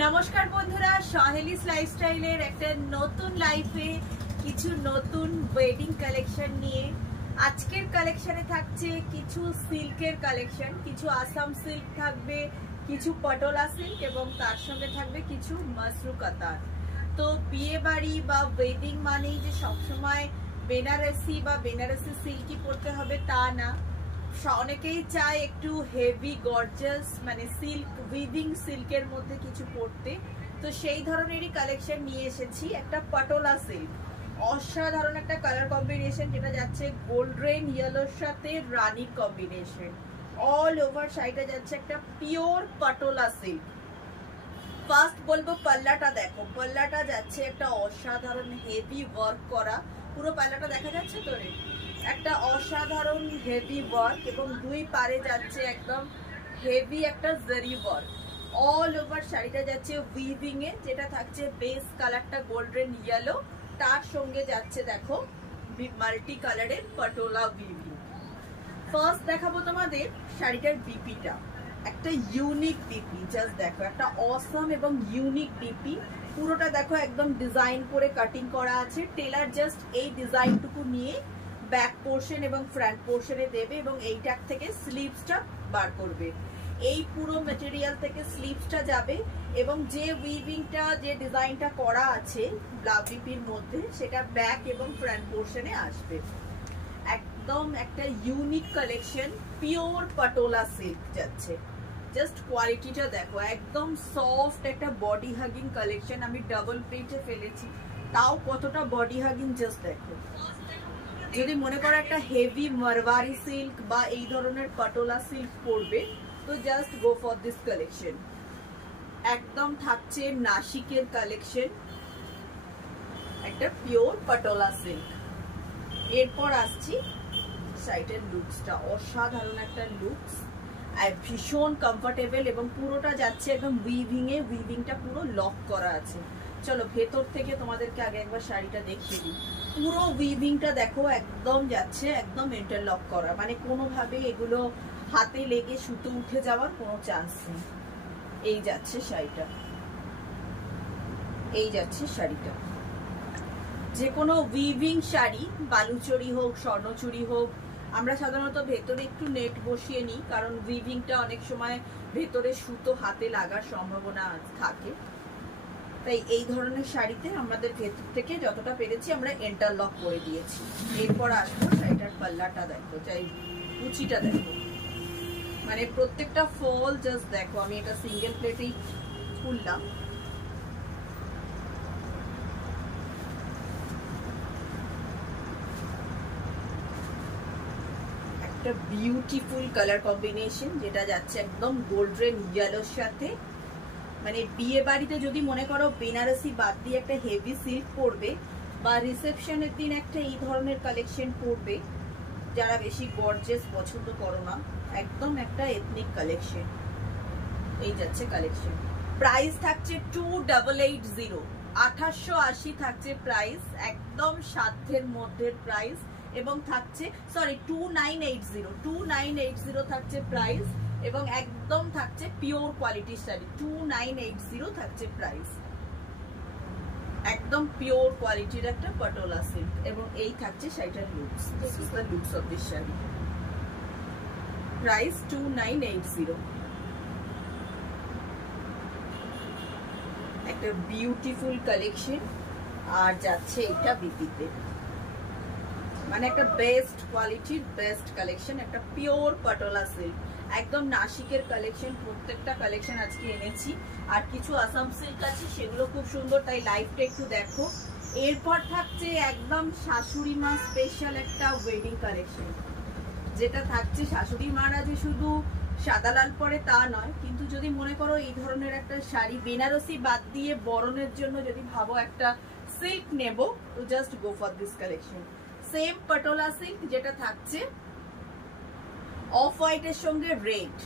নমস্কার বন্ধুরা, সহেলিস লাইফস্টাইলের একটা নতুন লাইফে কিছু নতুন ওয়েডিং কালেকশন নিয়ে আজকের কালেকশনে থাকছে কিছু সিল্কের কালেকশন, কিছু আসাম সিল্ক থাকবে, কিছু পটোলা সিল্ক এবং তার সঙ্গে থাকবে কিছু মাসরু কাতার। তো বিয়ে বাড়ি বা ওয়েডিং মানেই যে সবসময় বেনারসি বা বেনারসি সিল্কই পরতে হবে তা না, অনেকেই চায় একটু হেভি গর্জাস মানে সিল্ক উইভিং সিল্কের মধ্যে কিছু পরতে। তো সেই ধরনেরই কালেকশন নিয়ে এসেছি। একটা পটোলা সিল্ক, অসাধারণ একটা কালার কম্বিনেশন, যেটা যাচ্ছে গোল্ডেন ইয়েলোর সাথে রানী কম্বিনেশন। অল ওভার শাড়িটা যাচ্ছে একটা পিওর পটোলা সিল্ক। ফার্স্ট বলবো পাল্লাটা দেখো, পাল্লাটা যাচ্ছে একটা অসাধারণ হেভি ওয়ার্ক করা। পুরো পাল্লাটা দেখা যাচ্ছে তো রে, একটা অসাধারণ হেভি ওয়ার্ক এবং দুই পারে যাচ্ছে একদম হেভি একটা জারি ওয়ার্ক। অল ওভার শাড়িটা যাচ্ছে উইভিং এ, যেটা থাকছে বেস কালারটা গোল্ডেন ইয়েলো, তার সঙ্গে যাচ্ছে দেখো মাল্টি কালারের পটোলা উইভিং। ফার্স্ট দেখাবো তোমাদের শাড়িটার বিপিটা, একটা ইউনিক বিপি। জাস্ট দেখো, একটা অসম এবং ইউনিক বিপি। পুরোটা দেখো একদম ডিজাইন করে কাটিং করা আছে। টেলার জাস্ট এই ডিজাইনটুকু নিয়ে ব্যাক পোর্শন এবং ফ্রন্ট পোর্শনে দেবে এবং এইটার থেকে স্লিভসটা বার করবে। এই পুরো ম্যাটেরিয়াল থেকে স্লিভসটা যাবে এবং যে উইভিংটা যে ডিজাইনটা করা আছে বিপির মধ্যে সেটা ব্যাক এবং ফ্রন্ট পোর্শনে আসবে। একদম একটা unique collection, pure patola silk যাচ্ছে। জাস্ট কোয়ালিটিটা দেখো, একদম সফট একটা বডি হাগিং কালেকশন। আমি ডাবল প্লেটে ফেলেছি, তাও কতটা বডি হাগিং জাস্ট দেখো। যদি মনে করো একটা হেভি মারওয়ারি সিল্ক বা এই ধরনের পটোলা সিল্ক পরবে তো just go for this collection. একদম থাকছে নাসিকের কালেকশন, একটা পিওর পটোলা সিল্ক। এরপর আসছি শাড়িটার লুকসটা, অসাধারণ একটা লুকস, আর ভীষণ কমফোর্টেবল এবং পুরোটা যাচ্ছে একদম উইভিং এ। উইভিংটা পুরো লক করা আছে। চলো ভেতর থেকে তোমাদেরকে আগে একবার শাড়িটা দেখিয়ে দিই। পুরো উইভিংটা দেখো একদম যাচ্ছে একদম ইন্টারলক করা, মানে কোনোভাবে এগুলো হাতে লেগে সুতো উঠে যাওয়ার কোনো চান্স নেই। এই যাচ্ছে শাড়িটা, এই যাচ্ছে শাড়িটা। যে কোনো উইভিং শাড়ি, বালুচরি হোক স্বর্ণচুরি হোক, আমরা সাধারণত ভেতরে একটু নেট বসিয়ে নিই, কারণ উইভিংটা অনেক সময় ভেতরে সুতো হাতে লাগার সম্ভাবনা থাকে। তাই এই ধরনের শাড়িতে আমাদের ভেতর থেকে যতটা পেরেছি আমরা ইন্টারলক করে দিয়েছি। এরপর আসবো শাড়িটার পাল্লাটা দেখো, চাই কুচিটা দেখো, মানে প্রত্যেকটা ফল জাস্ট দেখো। আমি এটা সিঙ্গেল প্লেটেই খুললাম। একটা বিউটিফুল কালার কম্বিনেশন, যেটা যাচ্ছে একদম গোল্ডেন ইয়েলোর সাথে। মানে বিয়ে বাড়িতে যদি মনে করো বেনারসি বাদ দিয়ে একটা হেভি সিল্ক পরবে বা রিসেপশনের দিন একটা এই ধরনের কালেকশন পরবে, যারা বেশি গর্জিয়াস পছন্দ করো না, একদম একটা এথনিক কালেকশন। এই যাচ্ছে কালেকশন। প্রাইস থাকছে 2880, 2880 থাকছে প্রাইস, একদম সাধ্যের মধ্যে প্রাইস। এবং থাকছে 2980 থাকছে প্রাইস এবং একদম থাকছে পিওর কোয়ালিটির শাড়ি। 2980 থাকছে প্রাইস, একদম পিওর কোয়ালিটির একটা পটোলা সিল্ক। এবং এই থাকছে শাড়িটার looks. This is the looks of this sari. Price 2980। একটা বিউটিফুল কালেকশন। আর যাচ্ছে এটা বিপিতে, মানে একটা বেস্ট কোয়ালিটির বেস্ট কালেকশন, একটা পিওর পটোলা সিল্ক, একদম নাসিকের কালেকশন। প্রত্যেকটা কালেকশন আজকে এনেছি। আর কিছু আসাম সিল্ক আছে, সেগুলো খুব সুন্দর, তাই লাইভটা একটু দেখো। এরপর থাকছে একদম শাশুড়ি মা স্পেশাল একটা ওয়েডিং কালেকশন, যেটা থাকছে শাশুড়ি মারা যে শুধু সাদা লাল পরে তা নয়, কিন্তু যদি মনে করো এই ধরনের একটা শাড়ি বেনারসি বাদ দিয়ে বরণের জন্য যদি ভাবো একটা সিল্ক নেব, তো just go for this collection. Same Patola silk, যেটা থাকছে অফ হোয়াইটের সঙ্গে রেড।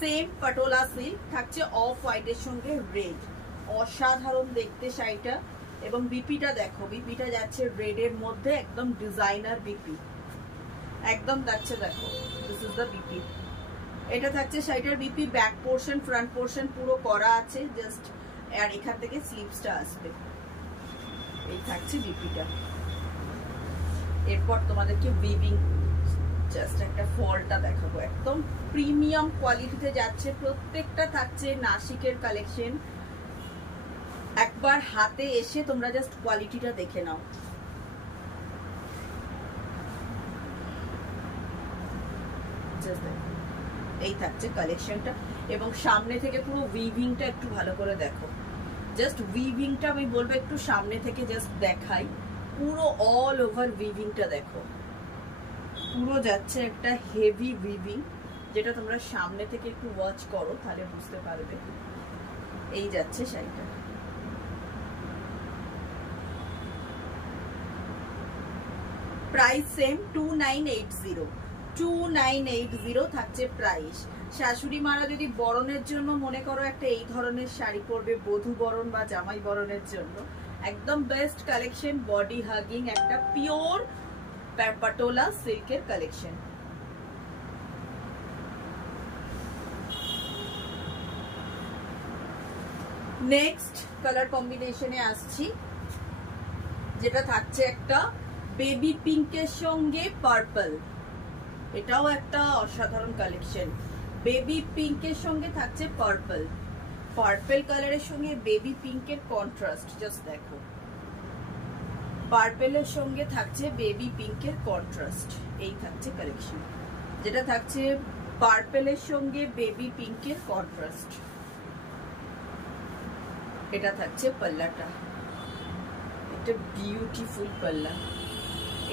সেম পটোলা সিল্ক থাকছে অফ হোয়াইটের সঙ্গে রেড। অসাধারণ দেখতে শাড়িটা। এবং বিপিটা দেখো, বিপিটা যাচ্ছে রেড এর মধ্যে, একদম ডিজাইনার বিপি একদম যাচ্ছে। দেখো দিস ইজ দ্য বিপি। এটা থাকছে শাড়িটার BP. Back portion front portion পুরো করা আছে, জাস্ট আর এখান থেকে স্লিভসটা আসবে। এই থাকছে বিপিটা। এরপর তোমাদেরকে উইভিং জাস্ট একটা ফলটা দেখাবো, একদম প্রিমিয়াম কোয়ালিটিতে যাচ্ছে। প্রত্যেকটা থাকছে নাসিকের কালেকশন। একবার হাতে এসে তোমরা জাস্ট কোয়ালিটিটা দেখে নাও। এই থাকছে কালেকশনটা, এবং সামনে থেকে পুরো উইভিংটা একটু ভালো করে দেখো। জাস্ট উইভিংটা আমি বলবো একটু সামনে থেকে জাস্ট দেখাই। পুরো অল ওভার উইভিংটা দেখো, পুরো যাচ্ছে একটা হেভি উইভিং, যেটা তোমরা সামনে থেকে একটু ওয়াচ করো তাহলে বুঝতে পারবে। এই যাচ্ছে শাড়িটা। প্রাইস সেম 2980, 2980 থাকছে প্রাইস। শাশুড়ি মারা যদি বরণের জন্য মনে করো একটা এই ধরনের শাড়ি পরবে, বধূ বরণ বা জামাই বরণের জন্য একদম বেস্ট কালেকশন। বডি হাগিং একটা পিওর পাটোলা সিল্কের কালেকশন। নেক্সট কালার কম্বিনেশনে আসছি, যেটা থাকছে একটা বেবি পিঙ্কের সঙ্গে পার্পল। এটাও একটা অসাধারণ কালেকশন। বেবি পিঙ্কের সঙ্গে থাকছে পার্পল, পার্পল কালারের সঙ্গে বেবি পিঙ্কের কন্ট্রাস্ট জাস্ট দেখো। পার্পলের সঙ্গে থাকছে বেবি পিঙ্কের কন্ট্রাস্ট। এই থাকছে কালেকশন, যেটা থাকছে পার্পলের সঙ্গে বেবি পিঙ্কের কন্ট্রাস্ট। এটা থাকছে পাল্লাটা, এটা বিউটিফুল পাল্লা।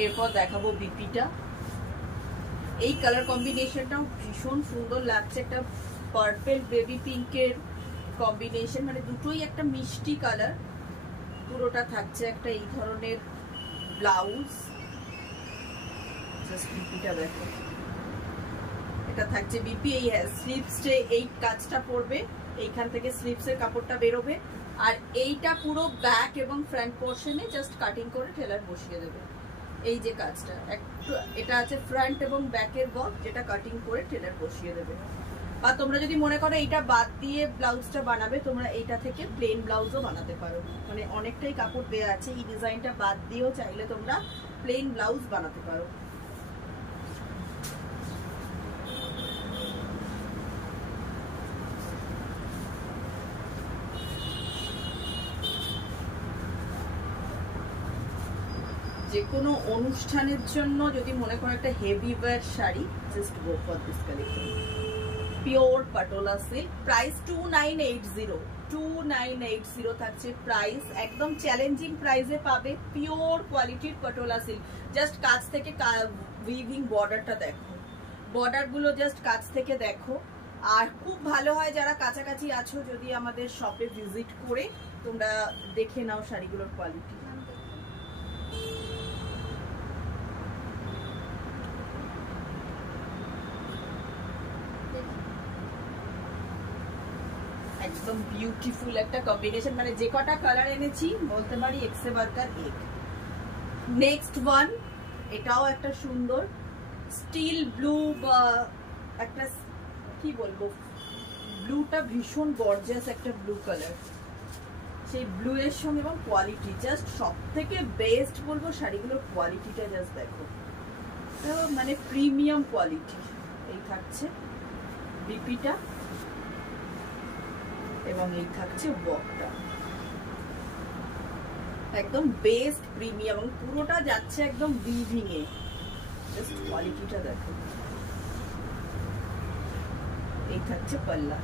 এরপর দেখাবো বিপিটা। এই কালার কম্বিনেশনটাও ভীষণ সুন্দর লাগছে, একটা পার্পল বেবি পিঙ্কের কম্বিনেশন, মানে দুটোই একটা মিষ্টি কালার। পুরোটা থাকছে একটা এই ধরনের ব্লাউজ। জাস্ট বিপিটা দেখো, এটা থাকছে বিপি। এই স্লিভসে এই কাজটা পড়বে, এইখান থেকে স্লিভসের কাপড়টা বেরোবে, আর এইটা পুরো ব্যাক এবং ফ্রন্ট পোর্শনে জাস্ট কাটিং করে টেলার বসিয়ে দেবে। এই যে কাজটা একটু, এটা আছে ফ্রন্ট এবং ব্যাকের ওয়ার্ক, যেটা কাটিং করে টেলার বসিয়ে দেবে। বা তোমরা যদি মনে করো এইটা বাদ দিয়ে ব্লাউজটা বানাবে, তোমরা এইটা থেকে প্লেন ব্লাউজও বানাতে পারো। মানে অনেকটাই কাপড় দেওয়া আছে, এই ডিজাইনটা বাদ দিয়েও চাইলে তোমরা প্লেন ব্লাউজ বানাতে পারো। যে কোনো অনুষ্ঠানের জন্য যদি মনে করো একটা heavy wear sari, just go for this collection. Pure Patola silk, price 2980, 2980 থাকছে প্রাইস। একদম চ্যালেঞ্জিং প্রাইসে পাবে পিওর কোয়ালিটির পাটোলা সিল্ক। জাস্ট কাছ থেকে উইভিং বর্ডারটা দেখো, বর্ডারগুলো জাস্ট কাছ থেকে দেখো। আর খুব ভালো হয় যারা কাছাকাছি আছো, যদি আমাদের শপে ভিজিট করে তোমরা দেখে নাও শাড়িগুলোর কোয়ালিটি। একদম বিউটিফুল একটা কম্বিনেশন, মানে যে কটা কালার এনেছি বলতে পারি এক্সে বার্কার এক। নেক্সট ওয়ান, এটাও একটা সুন্দর স্টিল ব্লু, বা একটা কি বলবো, ব্লুটা ভীষণ গর্জিয়াস একটা ব্লু কালার। সেই ব্লু এর সঙ্গে এবং কোয়ালিটি জাস্ট সব থেকে বেস্ট বলবো, শাড়িগুলোর কোয়ালিটিটা জাস্ট দেখো, মানে প্রিমিয়াম কোয়ালিটি। এই থাকছে বিপিটা, এবং এই থাকছে ওয়ার্কটা, একদম বেস্ট প্রিমিয়াম, এবং পুরোটা যাচ্ছে একদম উইভিং এ। জাস্ট কোয়ালিটিটা দেখো। এই থাকছে পাল্লা।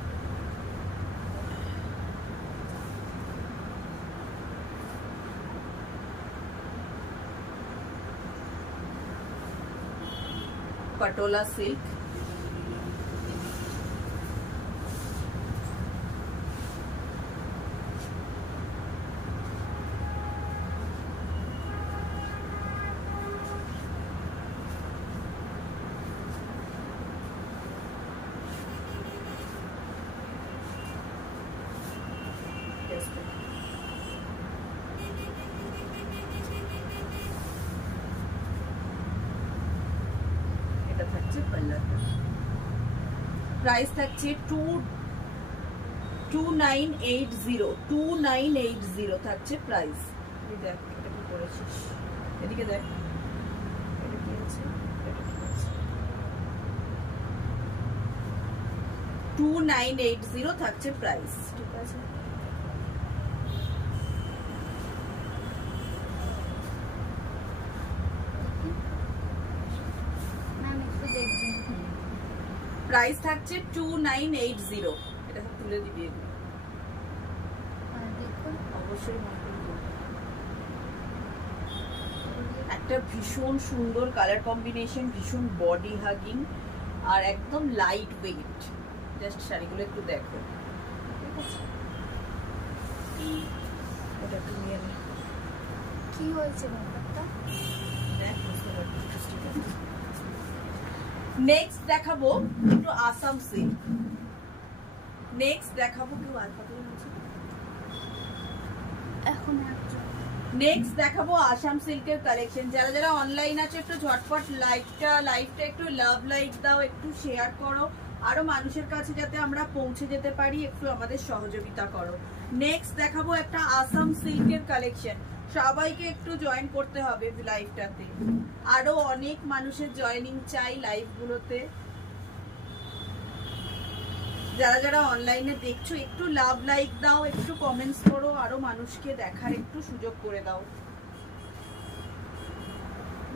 पटोला सिल्क, প্রাইস থাকছে 2980 থাকছে প্রাইস। দেখ এটা কি করেছিস, এদিকে দেখ এটা কি আছে, 2980 থাকছে প্রাইস। ঠিক আছে, প্রাইস থাকছে 2980। এটা তুলে দিবি অবশ্যই। একটা ভীষণ সুন্দর কালার কম্বিনেশন, ভীষণ বডি হাগিং আর একদম লাইট ওয়েট। জাস্ট শাড়িগুলো একটু দেখো। ঠিক আছে, এটা একটু নিয়ে নে। কি হয়েছে ব্যাপারটা দেখ, বুঝতে পারবি। নেক্সট দেখাবো একটু আসাম সিল্ক। নেক্সট দেখাবো কেউ আর কত আছে এখন। নেক্সট দেখাবো আসাম সিল্কের কালেকশন। যারা যারা অনলাইন আছে একটু ঝটপট লাইভটা একটু লাভ লাইক দাও, একটু শেয়ার করো, আরো মানুষের কাছে যাতে আমরা পৌঁছে যেতে পারি, একটু আমাদের সহযোগিতা করো। নেক্সট দেখাবো একটা আসাম সিল্কের কালেকশন। সবাইকে একটু জয়েন করতে হবে লাইভটাতে, আরো অনেক মানুষের জয়েনিং চাই লাইভগুলোতে। যারা যারা অনলাইনে দেখছো একটু লাভ লাইক দাও, একটু কমেন্টস করো, আরো মানুষকে দেখার একটু সুযোগ করে দাও।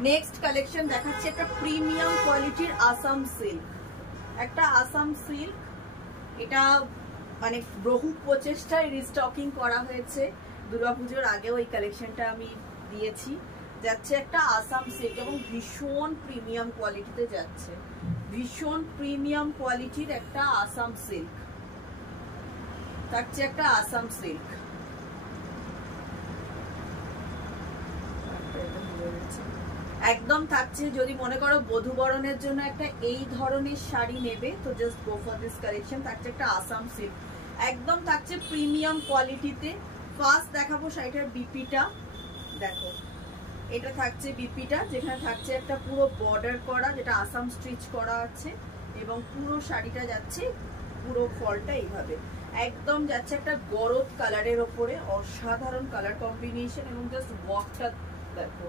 নেক্সট কালেকশন দেখাচ্ছি একটা প্রিমিয়াম কোয়ালিটির আসাম সিল্ক। একটা আসাম সিল্ক, এটা মানে বহু প্রচেষ্টায় রিস্টকিং করা হয়েছে। দুর্গাপুজোর আগেও এই কালেকশনটা আমি দিয়েছি। যাচ্ছে একটা আসাম সিল্ক এবং ভীষণ প্রিমিয়াম কোয়ালিটিতে যাচ্ছে। ভীষণ প্রিমিয়াম কোয়ালিটির একটা আসাম সিল্ক থাকছে। একটা আসাম সিল্ক একদম থাকছে। যদি মনে করো বধূবরণের জন্য একটা এই ধরনের শাড়ি নেবে তো just go for this collection. থাকছে একটা আসাম সিল্ক, একদম থাকছে প্রিমিয়াম কোয়ালিটিতে। ফার্স্ট দেখাবো শাড়িটার বিপিটা, দেখো এটা থাকছে বিপিটা, যেখানে থাকছে একটা পুরো বর্ডার করা, যেটা আসাম স্টিচ করা আছে, এবং পুরো শাড়িটা যাচ্ছে পুরো ফলটা এইভাবে একদম যাচ্ছে একটা গরদ কালারের ওপরে। অসাধারণ কালার কম্বিনেশন এবং জাস্ট ওয়ার্কটা দেখো,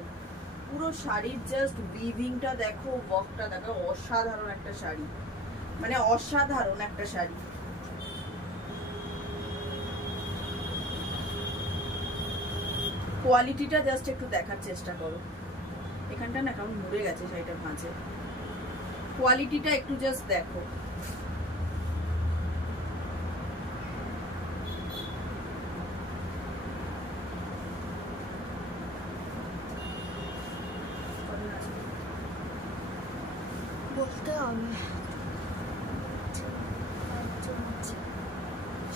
পুরো শাড়ির জাস্ট উইভিংটা দেখো, ওয়ার্কটা দেখো, অসাধারণ একটা শাড়ি, মানে অসাধারণ একটা শাড়ি। কোয়ালিটিটা জাস্ট একটু দেখার চেষ্টা করো। এখানটা না কেমন মুড়ে গেছে শাড়িটার মাঝে, কোয়ালিটিটা একটু জাস্ট দেখো। বলতে হবে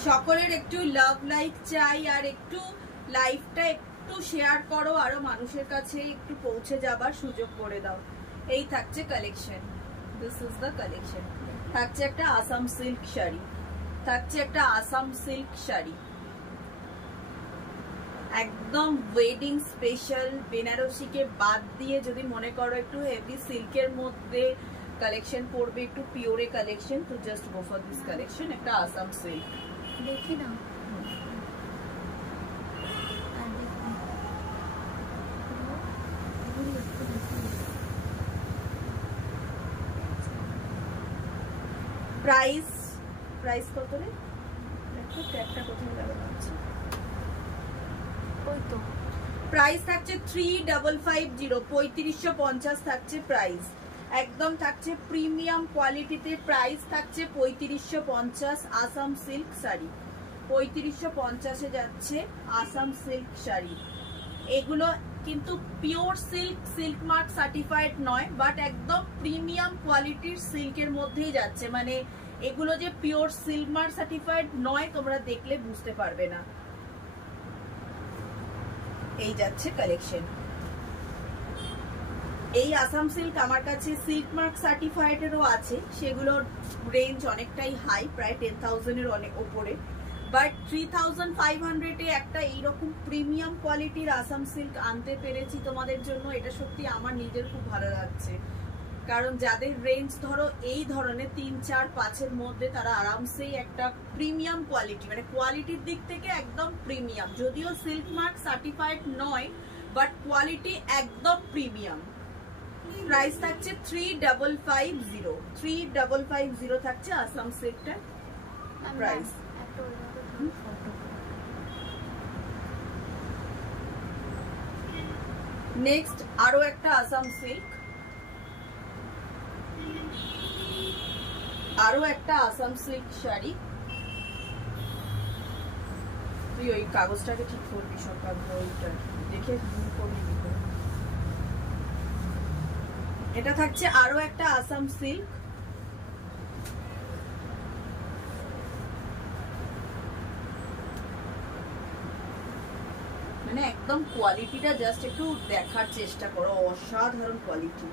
সকলের একটু লাভ লাইক চাই, আর একটু লাইফটা একটু শেয়ার করো, আরো মানুষের কাছে একটু পৌঁছে যাবার সুযোগ করে দাও। এই থাকছে collection, this is the collection. থাকছে একটা আসাম সিল্ক শাড়ি, থাকছে একটা আসাম সিল্ক শাড়ি একদম ওয়েডিং স্পেশাল। বেনারসিকে বাদ দিয়ে যদি মনে করো একটু হেভি সিল্কের মধ্যে কালেকশন পড়বে, একটু পিওরে কালেকশন, তো just go for this collection. একটা আসাম সিল্ক দেখি না, প্রাইস প্রাইস কত রে? দেখো ট্যাগটা কোথায় যাবে আছে, ওই তো প্রাইস থাকছে 3550, 3550 থাকছে প্রাইস। একদম থাকছে প্রিমিয়াম কোয়ালিটিতে, প্রাইস থাকছে 3550। আসাম সিল্ক শাড়ি 3550-এ যাচ্ছে আসাম সিল্ক শাড়ি। এগুলো কিন্তু pure silk, silk mark certified নয়, বাট একদম প্রিমিয়াম কোয়ালিটির সিল্কের মধ্যেই যাচ্ছে। মানে এগুলো যে পিওর সিল্ক মার্ক সার্টিফাইড নয় তোমরা দেখলে বুঝতে পারবে না। এই যাচ্ছে কালেকশন। এই আসাম সিল্ক আমার কাছে সিল্ক মার্ক সার্টিফাইড এরও আছে, সেগুলোর রেঞ্জ অনেকটাই হাই, প্রায় 10,000-এর অনেক ওপরে। বাট 3500-এ একটা এইরকম প্রিমিয়াম কোয়ালিটির আসাম সিল্ক আনতে পেরেছি তোমাদের জন্য, এটা সত্যি আমার নিজের খুব ভালো লাগছে। কারণ যাদের রেঞ্জ ধরো এই ধরনের 3-4-5 মধ্যে, তারা আরামসেই একটা প্রিমিয়াম কোয়ালিটি, মানে কোয়ালিটির দিক থেকে একদম প্রিমিয়াম, যদিও সিল্ক মার্ক সার্টিফাইড নয় বাট কোয়ালিটি একদম প্রিমিয়াম। প্রাইস থাকছে 3550 থাকছে আসাম সিল্কটার প্রাইস। নেক্সট আরো একটা আসাম সিল্ক, আরো একটা আসাম সিল্ক শাড়ি। তুই ওই কাগজটাকে ঠিক করবি, সকাল ওইটা দেখে দূর করে দিবি। এটা থাকছে আরো একটা আসাম সিল্ক, মানে একদম কোয়ালিটিটা জাস্ট একটু দেখার চেষ্টা করো, অসাধারণ কোয়ালিটি,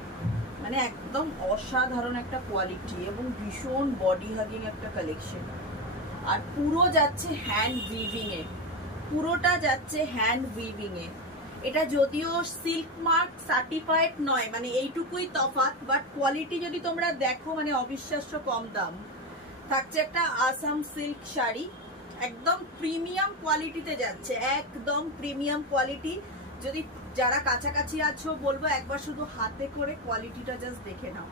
মানে একদম অসাধারণ একটা কোয়ালিটি এবং ভীষণ বডি হাগিং একটা কালেকশন। আর পুরো যাচ্ছে হ্যান্ড উইভিং এ, পুরোটা যাচ্ছে হ্যান্ড উইভিং এ। এটা যদিও সিল্ক মার্ক সার্টিফাইড নয়, মানে এইটুকুই তফাৎ, বাট কোয়ালিটি যদি তোমরা দেখো মানে অবিশ্বাস্য কম দাম। থাকছে একটা আসাম সিল্ক শাড়ি, একদম প্রিমিয়াম কোয়ালিটিতে যাচ্ছে, একদম প্রিমিয়াম কোয়ালিটি। যদি যারা কাছাকাছি আছো বলবো একবার শুধু হাতে করে কোয়ালিটিটা জাস্ট দেখে নাও।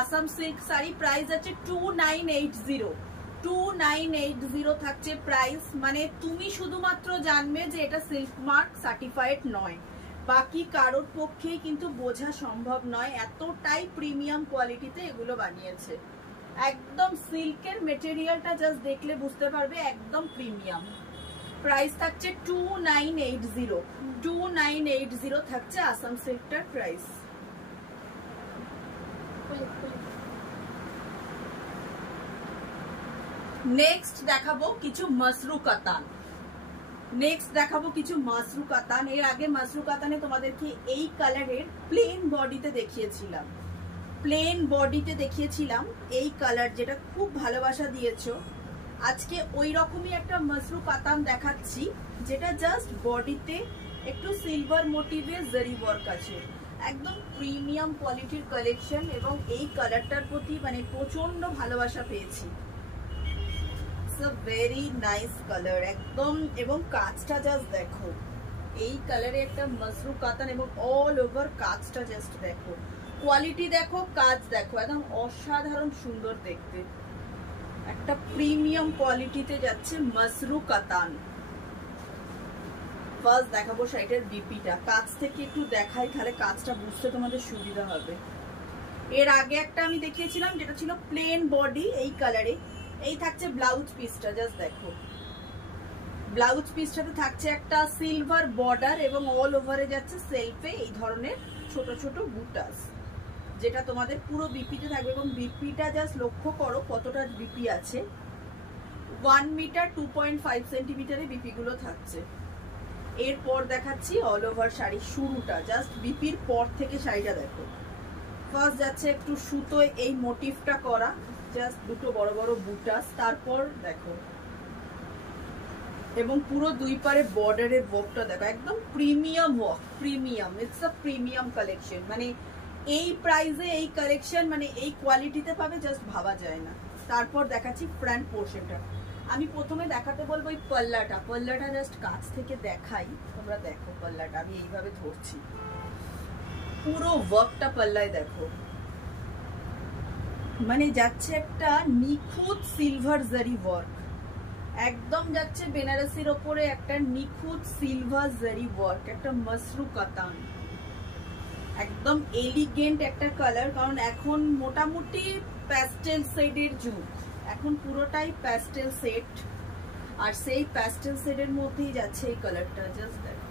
আসাম সিল্ক শাড়ি প্রাইস আছে 2980 থাকছে প্রাইস। মানে তুমি শুধুমাত্র জানবে যে এটা সিল্ক মার্ক সার্টিফাইড নয়, বাকি কারোর পক্ষেই কিন্তু বোঝা সম্ভব নয়, এতটাই প্রিমিয়াম কোয়ালিটিতে এগুলো বানিয়েছে। একদম সিল্কের মেটেরিয়ালটা জাস্ট দেখলে বুঝতে পারবে একদম প্রিমিয়াম। প্রাইস থাকছে 2980 থাকছে আসাম সিল্কটার প্রাইস। নেক্সট দেখাবো কিছু মাসরু কাতান, এর আগে মাসরু কাতানে তোমাদেরকে এই কালারের প্লেন বডিতে দেখিয়েছিলাম, এই কালার যেটা খুব ভালোবাসা দিয়েছো। আজকে ওই রকমই একটা মাসরু কাতান দেখাচ্ছি, যেটা জাস্ট বডিতে একটু সিলভার মোটিভে জারি ওয়ার্ক আছে, একদম প্রিমিয়াম কোয়ালিটির কালেকশন। এবং এই কালারটার প্রতি মানে প্রচন্ড ভালোবাসা পেয়েছি, ভেরি নাইস কালার একদম। এবং কাজটা জাস্ট দেখো, এই কালারে একটা মাসরু কাতান এবং অল ওভার কাজটা জাস্ট দেখো, কোয়ালিটি দেখো, কাজ দেখো, একদম অসাধারণ সুন্দর দেখতে, একটা প্রিমিয়াম কোয়ালিটিতে যাচ্ছে মাসরু কাতান। ফার্স্ট দেখাবো শাড়িটার বিপিটা, কাজ থেকে একটু দেখাই, তাহলে কাজটা বুঝতে তোমাদের সুবিধা হবে। এর আগে একটা আমি দেখিয়েছিলাম যেটা ছিল প্লেন বডি এই কালারে। এই থাকছে ব্লাউজ পিসটা, জাস্ট দেখো, ব্লাউজ পিসটাতে থাকছে একটা সিলভার বর্ডার এবং অল ওভারে যাচ্ছে সেলফে এই ধরনের ছোট ছোট বুটাস, যেটা তোমাদের পুরো বিপিতে থাকবে। এবং বিপিটা জাস্ট লক্ষ্য করো কতটা বিপি আছে, 1 মিটার 2.5 সেন্টিমিটারে বিপি গুলো থাকছে। এরপর দেখাচ্ছি অল ওভার শাড়ি শুরুটা, জাস্ট বিপির পর থেকে শাড়িটা দেখো। ফার্স্ট যাচ্ছে একটু সুতোয় এই মোটিভটা করা, জাস্ট দুটো বড় বড় বুটাস, তারপর দেখো এবং পুরো দুই পারে বর্ডারের ওয়ার্কটা দেখো, একদম premium work, premium, it's a premium collection. মানে এই প্রাইসে এই কালেকশন মানে এই কোয়ালিটিতে পাবে জাস্ট ভাবা যায় না। তারপর দেখাচ্ছি ফ্রন্ট পোর্শনটা। আমি প্রথমে দেখাতে বলবো এই পাল্লাটা জাস্ট কাছ থেকে দেখাই, তোমরা দেখো পাল্লাটা, আমি এইভাবে ধরছি, পুরো ওয়ার্কটা পাল্লায় দেখো, মানে যাচ্ছে একটা নিখুঁত সিলভার জারি ওয়ার্ক, একদম যাচ্ছে বেনারসির ওপরে একটা নিখুঁত সিলভার জারি ওয়ার্ক, একটা মাসরু কাতান, একদম এলিগেন্ট একটা কালার। কারণ এখন মোটামুটি প্যাস্টেল শেডের যুগ, এখন পুরোটাই প্যাস্টেল শেড, আর সেই প্যাস্টেল শেডের মধ্যেই যাচ্ছে এই কালারটা, জাস্ট দেখো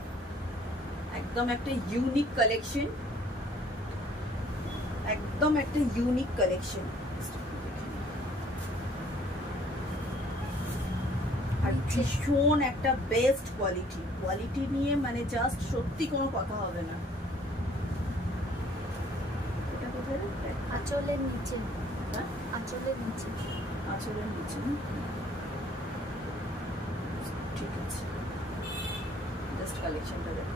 একদম একটা ইউনিক কালেকশন, একদম একটা ইউনিক কালেকশন। আর ভীষণ একটা বেস্ট কোয়ালিটি নিয়ে মানে জাস্ট সত্যি কোনো কথা হবে না। এটা কোথায় আঁচলের নিচে, আঁচলের নিচে, আঁচলের নিচে, ঠিক আছে। জাস্ট কালেকশনটা দেখো,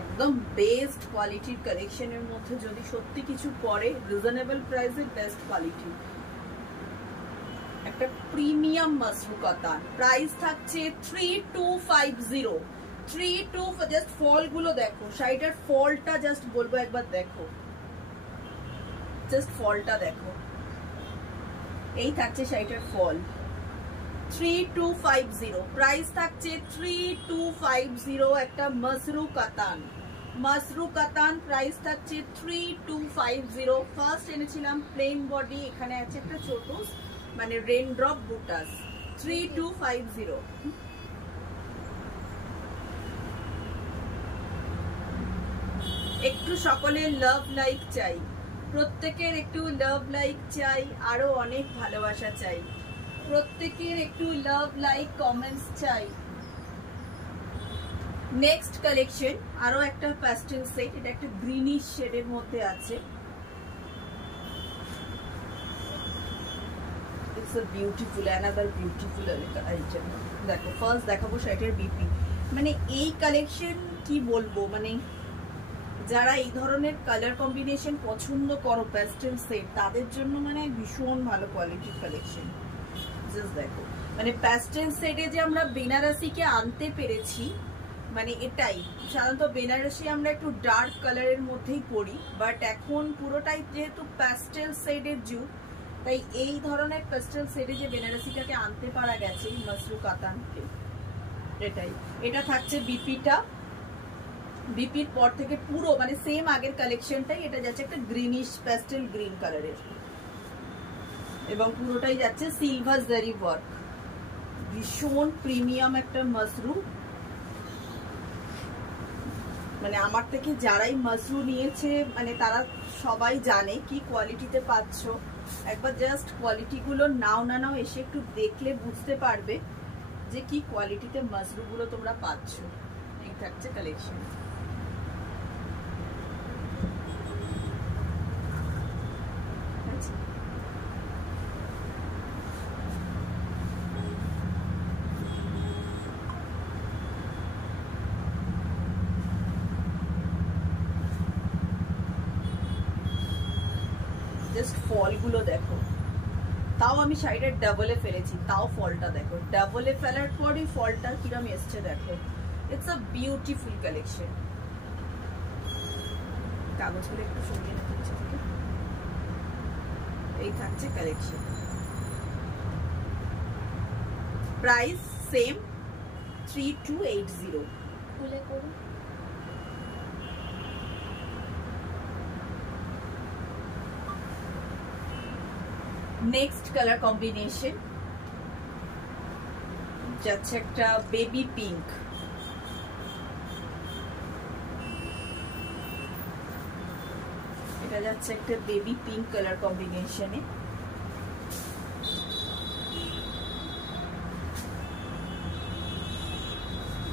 একদম বেস্ট কোয়ালিটির কালেকশনের মধ্যে যদি সত্যি কিছু পরে রিজনেবল প্রাইসে বেস্ট কোয়ালিটি, একটা প্রিমিয়াম মাসরু কাতান, প্রাইস থাকছে 3250। 32, জাস্ট ফল গুলো দেখো, শাড়িটার ফলটা জাস্ট বলবো একবার দেখো, জাস্ট ফলটা দেখো, এই থাকছে শাড়িটার ফল। 3250 প্রাইস থাকছে 3250, একটা মাসরু কাতান, মাসরু কাতান প্রাইস থাকছে 3250। ফার্স্ট এনেছিলাম প্লেন বডি, এখানে আছে একটা ছোট মানে রেন ড্রপ বুটাস। 3250। একটু সকলের লাভ লাইক চাই, প্রত্যেকের একটু লাভ লাইক চাই, আরো অনেক ভালোবাসা চাই, প্রত্যেকের একটু লাভ লাইক কমেন্টস চাই। নেক্সট কালেকশন আরো একটা প্যাস্টেল সেট, এটা একটা গ্রিনিশ শেডের মধ্যে আছে। It's a beautiful, another beautiful item. দেখো ফার্স্ট দেখাবো শাড়িটার বিপি, মানে এই কালেকশন কি বলবো, মানে যারা এই ধরনের কালার কম্বিনেশন পছন্দ করো প্যাস্টেল সেট, তাদের জন্য মানে ভীষণ ভালো কোয়ালিটির কালেকশন। জাস্ট দেখো, মানে প্যাস্টেল সেটে যে আমরা বেনারসিকে আনতে পেরেছি, মানে এটাই সাধারণত বেনারসি আমরা একটু ডার্ক কালারের মধ্যেই পরি, বাট এখন পুরোটাই যেহেতু প্যাস্টেল শেডের যুগ, তাই এই ধরনের প্যাস্টেল শেডে যে বেনারসিটাকে আনতে পারা গেছে এই মাসরু কাতানকে, এটাই। এটা থাকছে বিপিটা, বিপির পর থেকে পুরো মানে সেম আগের কালেকশনটাই, এটা যাচ্ছে একটা গ্রিনিশ প্যাস্টেল গ্রিন কালারের, এবং পুরোটাই যাচ্ছে সিলভার জারি ওয়ার্ক, ভীষণ প্রিমিয়াম একটা মাসরু। মানে আমার থেকে যারাই মাসরু নিয়েছে মানে তারা সবাই জানে কি কোয়ালিটিতে পাচ্ছ, একবার জাস্ট কোয়ালিটি গুলো নাও না নাও এসে একটু দেখলে বুঝতে পারবে যে কি কোয়ালিটিতে মাসরু গুলো তোমরা পাচ্ছ। এই থাকছে কালেকশন। জাস্ট ফলগুলো দেখো, তাও আমি শাড়িটা ডাবলে ফেলেছি, তাও ফলটা দেখো, ডাবলে ফেলার পরই ফলটা কিরম এসছে দেখো। It's a beautiful collection. কাগজগুলো একটু সরিয়ে নিতে নিচে থেকে। এই থাকছে কালেকশন, প্রাইস সেম 3280। খুলে করুন। নেক্সট কালার কম্বিনেশন যাচ্ছে একটা বেবি পিঙ্ক, এটা যাচ্ছে একটা বেবি পিঙ্ক কালার কম্বিনেশনে।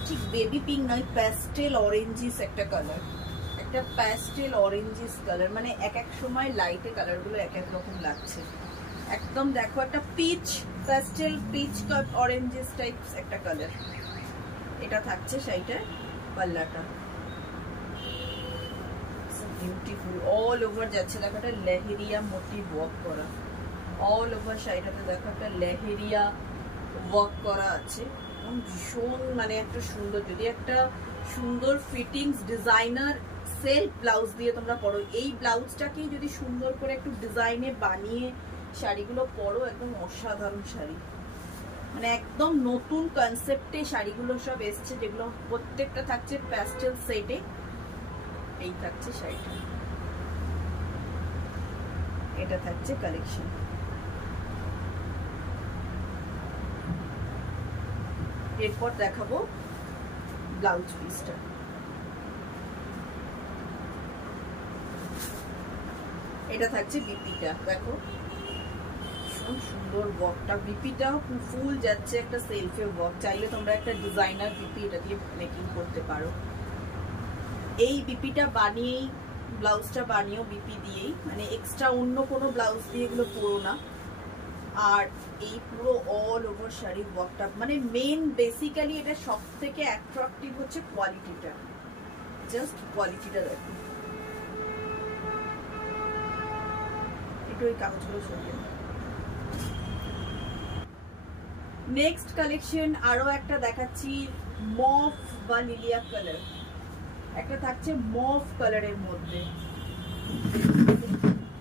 ঠিক বেবি পিঙ্ক নয়, প্যাস্টেল অরেঞ্জিস একটা কালার, একটা প্যাস্টেল অরেঞ্জিস কালার, মানে এক এক সময় লাইটে কালার গুলো এক এক রকম লাগছে। একদম দেখো একটা পিচ, প্যাস্টেল পিচ কাট অরেঞ্জিস টাইপস একটা কালার। এটা থাকছে শাড়িটার পাল্লাটা, বিউটিফুল অল ওভার যাচ্ছে। দেখো একটা লেহেরিয়া মোটিভ ওয়ার্ক করা, অল ওভার শাড়িটাতে দেখো একটা লেহেরিয়া ওয়ার্ক করা আছে, এবং ভীষণ মানে একটা সুন্দর, যদি একটা সুন্দর ফিটিংস ডিজাইনার সেলফ ব্লাউজ দিয়ে তোমরা পরো, এই ব্লাউজটাকেই যদি সুন্দর করে একটু ডিজাইনে বানিয়ে শাড়িগুলো পরো, একদম অসাধারণ শাড়ি। মানে একদম নতুন কনসেপ্টে শাড়িগুলো সব এসছে, যেগুলো প্রত্যেকটা থাকছে প্যাস্টেল সেটে। এই থাকছে শাড়িটা, এটা থাকছে কালেকশন। এরপর দেখাবো ব্লাউজ পিসটা। এটা থাকছে বিপিটা, দেখো সুন্দর ওয়ার্কটা, বিপিটা ফুল যাচ্ছে একটা সেলফে ওয়ার্ক। চাইলে তোমরা একটা ডিজাইনার বিপি এটা দিয়ে মেকিং করতে পারো। এই বিপিটা বানিয়েই ব্লাউজটা বানিয়েও বিপি দিয়েই, মানে এক্সট্রা অন্য কোনো ব্লাউজ দিয়ে এগুলো পুরো না। আর এই পুরো অল ওভার শাড়ির ওয়ার্কটা, মানে মেন বেসিক্যালি এটা সব থেকে অ্যাট্রাকটিভ হচ্ছে কোয়ালিটিটা। জাস্ট কোয়ালিটিটা দেখো, একটু ওই কাগজগুলো সরিয়ে। নেক্সট কালেকশন আরো একটা দেখাচ্ছি, মফ বা লিলিয়া কালার। একটা থাকছে মফ কালারের মধ্যে,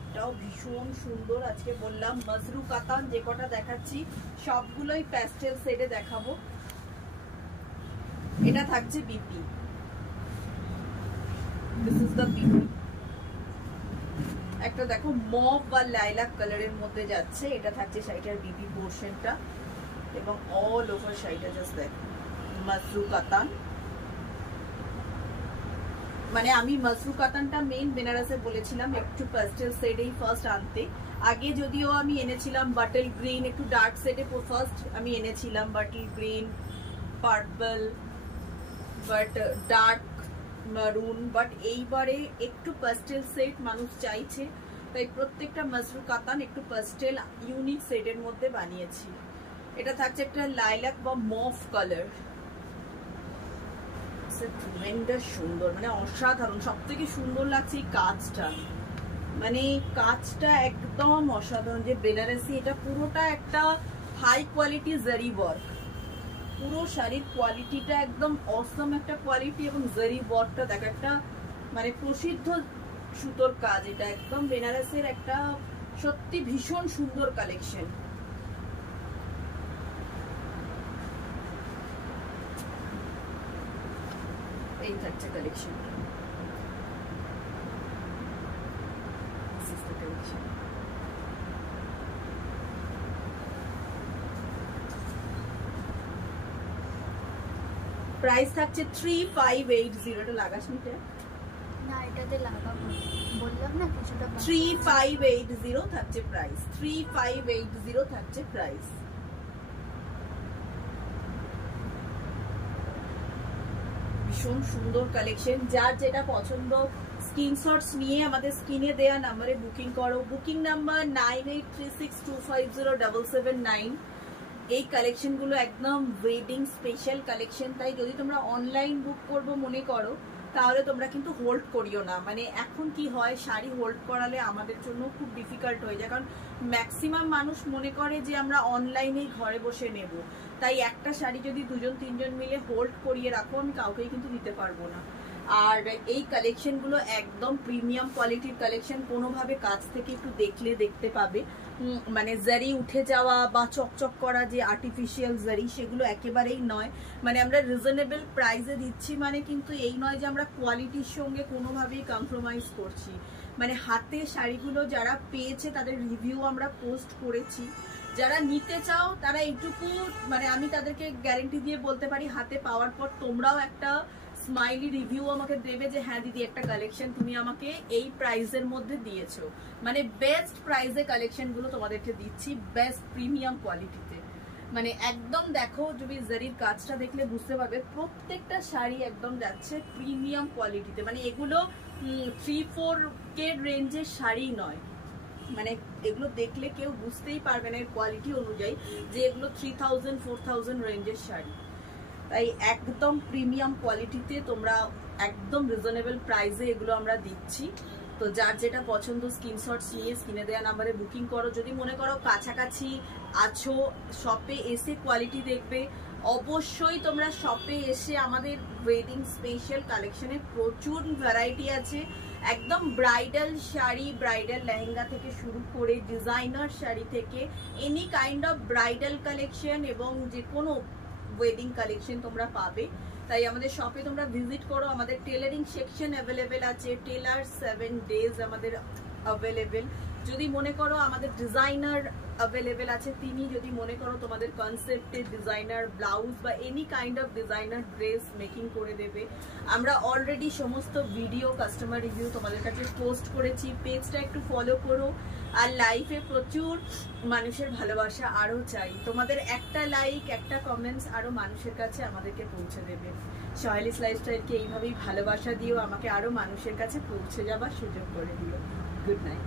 এটাও ভীষণ সুন্দর। আজকে বললাম মজরু কাতান যে কটা দেখাচ্ছি সবগুলোই প্যাস্টেল শেডে দেখাবো। এটা থাকছে BP, this is the BP. একটা দেখো মফ বা লাইলাক কালারের মধ্যে যাচ্ছে, এটা থাকছে শাড়িটার বিপি পোর্শনটা, এবং অল ওভার শাড়িটা জাস্ট দেখো মজরু কাতান। মানে আমি মজরু কাতানটা মেইন বেনারসে বলেছিলাম একটু প্যাস্টেল শেডেই ফার্স্ট আনতে। আগে যদিও আমি এনেছিলাম বাটল গ্রিন, একটু ডার্ক শেডে ফার্স্ট আমি এনেছিলাম bottle green, purple, but dark মারুন, বাট এইবারে একটু প্যাস্টেল শেড মানুষ চাইছে, তাই প্রত্যেকটা মজরু কাতান একটু প্যাস্টেল ইউনিক শেডের মধ্যে বানিয়েছি। এটা থাকছে একটা লাইলাক বা মফ কালার, সুন্দর, মানে অসাধারণ। সব থেকে সুন্দর লাগছে এই কাজটা, মানে কাজটা একদম অসাধারণ। যে বেনারসি, এটা পুরোটা একটা হাই কোয়ালিটি জারি ওয়ার্ক, পুরো শাড়ির কোয়ালিটিটা একদম অসম একটা কোয়ালিটি, এবং জারি ওয়ার্কটা দেখ একটা মানে প্রসিদ্ধ সুতোর কাজ। এটা একদম বেনারসের একটা সত্যি ভীষণ সুন্দর কালেকশন। এই থাকছে কালেকশন, প্রাইস থাকছে 3580। এটা লাগাস নিতে না, এটাতে লাগাবো, বললাম না কিছুটা। 3580 থাকছে প্রাইস, 3580 থাকছে প্রাইস। ভীষণ সুন্দর কালেকশন। যার যেটা পছন্দ স্ক্রিনশটস নিয়ে আমাদের স্ক্রিনে দেয়া নাম্বারে বুকিং করো। Booking number 9836250779। এই কালেকশনগুলো একদম ওয়েডিং স্পেশাল কালেকশন, তাই যদি তোমরা অনলাইন বুক করবো মনে করো তাহলে তোমরা কিন্তু হোল্ড করিও না। মানে এখন কি হয়, শাড়ি হোল্ড করালে আমাদের জন্য খুব ডিফিকাল্ট হয়ে যায়, কারণ ম্যাক্সিমাম মানুষ মনে করে যে আমরা অনলাইনেই ঘরে বসে নেব। তাই একটা শাড়ি যদি দুজন তিনজন মিলে হোল্ড করিয়ে রাখো, আমি কাউকেই কিন্তু দিতে পারবো না। আর এই কালেকশনগুলো একদম প্রিমিয়াম কোয়ালিটির কালেকশন, কোনোভাবে কাছ থেকে একটু দেখলে দেখতে পাবে মানে জারি উঠে যাওয়া বা চকচক করা যে আর্টিফিশিয়াল জারি, সেগুলো একেবারেই নয়। মানে আমরা রিজনেবল প্রাইসে দিচ্ছি, মানে কিন্তু এই নয় যে আমরা কোয়ালিটির সঙ্গে কোনোভাবেই কম্প্রোমাইজ করছি। মানে হাতে শাড়িগুলো যারা পেয়েছে তাদের রিভিউ আমরা পোস্ট করেছি, যারা নিতে চাও তারা এইটুকু মানে আমি তাদেরকে গ্যারেন্টি দিয়ে বলতে পারি, হাতে পাওয়ার পর তোমরাও একটা স্মাইলি রিভিউ আমাকে দেবে যে হ্যাঁ দিদি একটা কালেকশন তুমি আমাকে এই প্রাইসের মধ্যে দিয়েছো। মানে বেস্ট প্রাইসে কালেকশন গুলো তোমাদেরকে দিচ্ছি, বেস্ট প্রিমিয়াম কোয়ালিটিতে। মানে একদম দেখো, যদি জারির কাজটা দেখলে বুঝতে পারবে প্রত্যেকটা শাড়ি একদম যাচ্ছে প্রিমিয়াম কোয়ালিটিতে। মানে এগুলো 3-4K রেঞ্জের শাড়ি নয়, মানে এগুলো দেখলে কেউ বুঝতেই পারবে না এর কোয়ালিটি অনুযায়ী যে এগুলো 3000-4000 রেঞ্জের শাড়ি। তাই একদম প্রিমিয়াম কোয়ালিটিতে তোমরা একদম রিজনেবল প্রাইসে এগুলো আমরা দিচ্ছি। তো যার যেটা পছন্দ স্ক্রিনশটস নিয়ে স্ক্রিনে দেওয়া নাম্বারে বুকিং করো। যদি মনে করো কাছাকাছি আছো, শপে এসে কোয়ালিটি দেখবে, অবশ্যই তোমরা শপে এসে আমাদের ওয়েডিং স্পেশাল কালেকশনে প্রচুর ভ্যারাইটি আছে। একদম ব্রাইডাল শাড়ি, ব্রাইডাল লেহেঙ্গা থেকে শুরু করে ডিজাইনার শাড়ি থেকে any kind of bridal collection এবং যে কোনো ওয়েডিং কালেকশন তোমরা পাবে। তাই আমাদের শপে তোমরা ভিজিট করো। আমাদের টেলারিং সেকশন অ্যাভেলেবেল আছে, টেলার 7 days আমাদের অ্যাভেলেবেল। যদি মনে করো আমাদের ডিজাইনার অ্যাভেলেবেল আছে, তিনি যদি মনে করো তোমাদের কনসেপ্টে ডিজাইনার ব্লাউজ বা any kind of designer dress making করে দেবে। আমরা অলরেডি সমস্ত ভিডিও কাস্টমার রিভিউ তোমাদের কাছে পোস্ট করেছি, পেজটা একটু ফলো করো। আর লাইফে প্রচুর মানুষের ভালোবাসা আরও চাই, তোমাদের একটা লাইক একটা কমেন্টস আরও মানুষের কাছে আমাদেরকে পৌঁছে দেবে। সহেলিস লাইফস্টাইলকে এইভাবেই ভালোবাসা দিও, আমাকে আরও মানুষের কাছে পৌঁছে যাবার সুযোগ করে দিও। Good night.